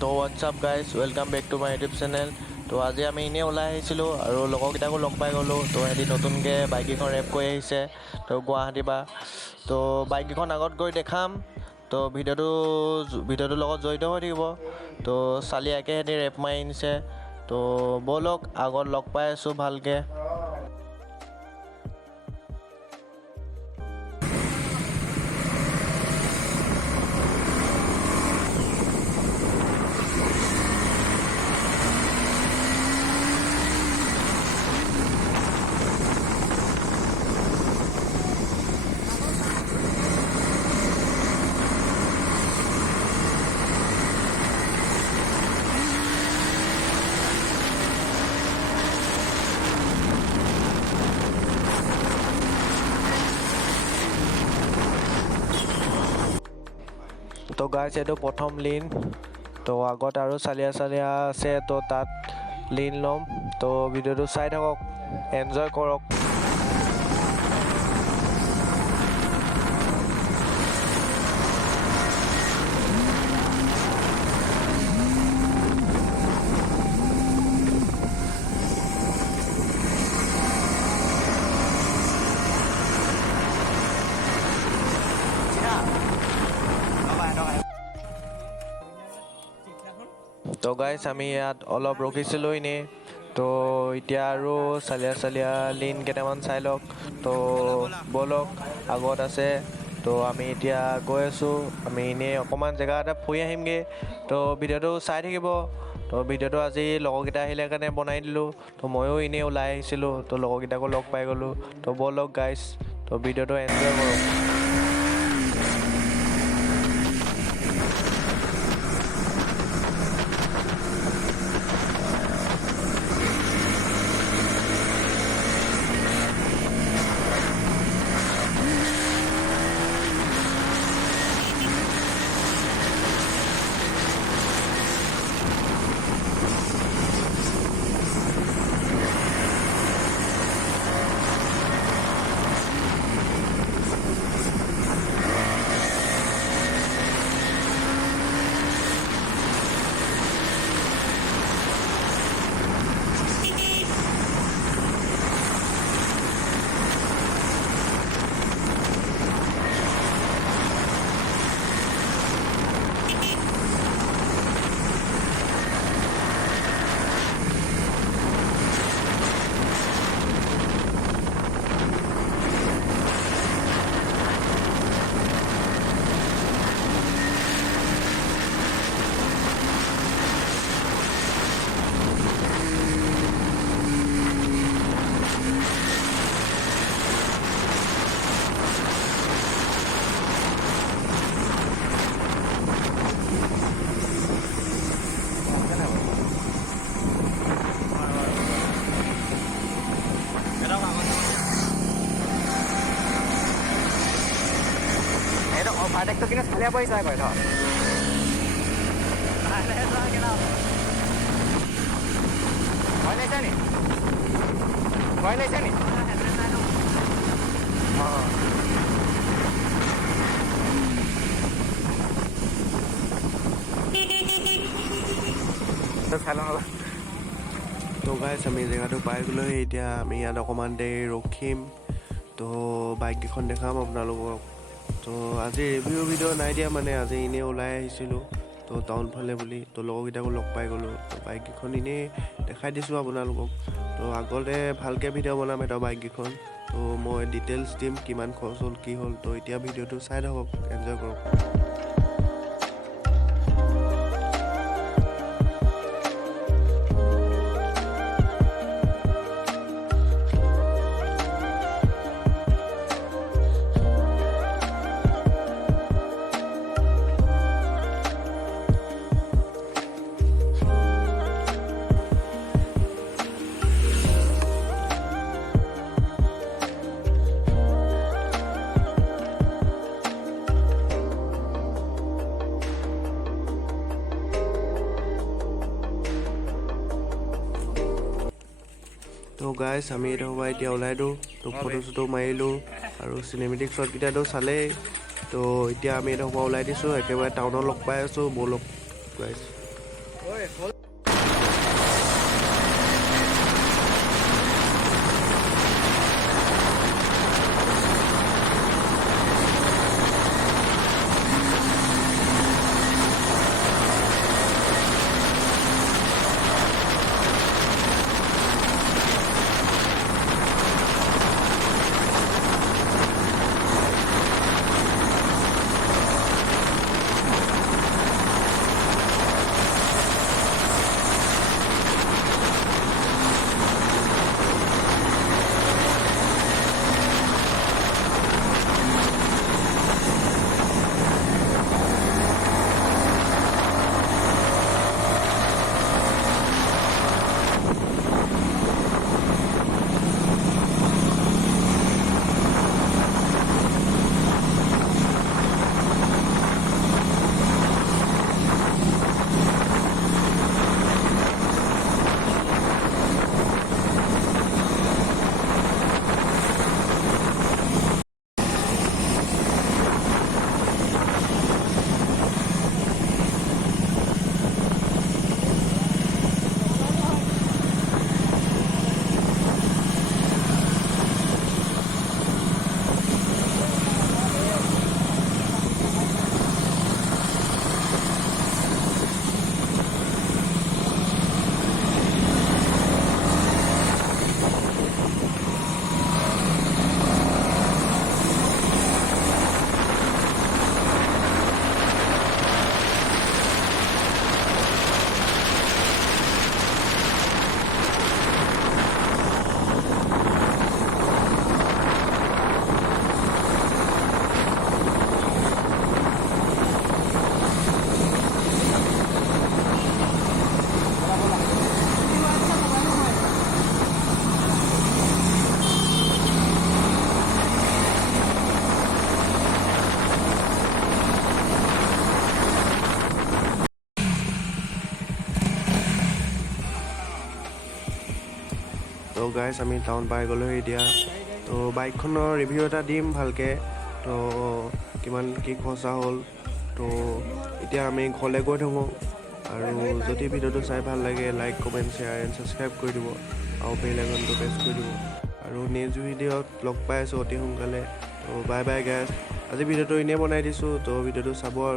তো what's up guys welcome back to my YouTube channel. তো আজি আমি এনেই ওলাই আহিছিলোঁ আৰু লগৰকেইটাকো লগ পাই গ'লোঁ। তো সিহঁতি নতুনকৈ বাইককেইখন ৰেপ কৰি আহিছে তো গুৱাহাটীৰ পৰা। তো বাইককেইখন আগত গৈ দেখাম। তো ভিডিঅ'টোৰ লগত জড়িত হৈ থাকিব। তো চালিয়াকৈ সিহঁতি ৰেপ মাৰি আনিছে। তো ব'লক আগত লগ পাই আছোঁ ভালকৈ। তো গাইজ এইটো প্ৰথম লিন। তো আগত আৰু চালিয়া আছে, তো তাত লিন ল'ম। তো ভিডিঅ'টো চাই থাকক, এনজয় কৰক। তো গাইজ আমি ইয়াত অলপ ৰখিছিলোঁ এনেই। তো এতিয়া আৰু চালিয়া লিন কেইটামান চাই লওক। তো ব'লক আগত আছে। তো আমি এতিয়া গৈ আছোঁ। আমি এনেই অকণমান জেগা এটা ফুৰি আহিমগৈ। তো ভিডিঅ'টো চাই থাকিব। তো ভিডিঅ'টো আজি লগৰকেইটা আহিলে কাৰণে বনাই দিলোঁ। তো ময়ো এনেই ওলাই আহিছিলোঁ। তো লগৰকেইটাকো লগ পাই গ'লোঁ। তো ব'লক গাইজ, তো ভিডিঅ'টো এনজয় কৰক। Overtake to kinas kaliya boy sa ko ito. Boy na ni. তো গাইজ আমি জেগাটো পাই গ'লোঁ। এতিয়া আমি ইয়াত অকণমান দেৰি ৰখিম। তো বাইককেইখন দেখাম আপোনালোকক। তো আজি ৰিভিউ ভিডিঅ' নাই দিয়া, মানে আজি এনেই ওলাই আহিছিলোঁ। তো টাউন ফালে বুলি। তো লগৰকেইটাকো লগ পাই গ'লোঁ। তো বাইককেইখন এনেই দেখাই দিছোঁ আপোনালোকক। তো আগতে ভালকৈ ভিডিঅ' বনাম এটা বাইককেইখন। তো মই ডিটেইলছ দিম কিমান খৰচ হ'ল কি হ'ল। তো এতিয়া ভিডিঅ'টো চাই থাকক, এনজয় কৰক। তো গাইজ আমি এইটো পৰা এতিয়া ওলাই দিওঁ। তো ফটো চটো মাৰিলোঁ আৰু চিনেমেটিক শ্বটকেইটাতো চালেই। তো এতিয়া আমি এইটো পৰা ওলাই দিছোঁ, একেবাৰে টাউনত লগ পাই আছোঁ। ব'লক গাইজ। তো গাইজ আমি টাউন পাই গ'লোঁ এতিয়া। তো বাইকখনৰ ৰিভিউ এটা দিম ভালকৈ। তো কিমান কি খৰচা হ'ল। তো এতিয়া আমি ঘৰলৈ গৈ থাকোঁ। আৰু যদি ভিডিঅ'টো চাই ভাল লাগে like comment share and subscribe কৰি দিব আৰু বেল আইকনটো প্ৰেছ কৰি দিব। আৰু নেক্সট ভিডিঅ'ত লগ পাই আছোঁ অতি সোনকালে। তো বাই বাই গাইজ। আজি ভিডিঅ'টো এনেই বনাই দিছোঁ। তো ভিডিঅ'টো চাব আৰু।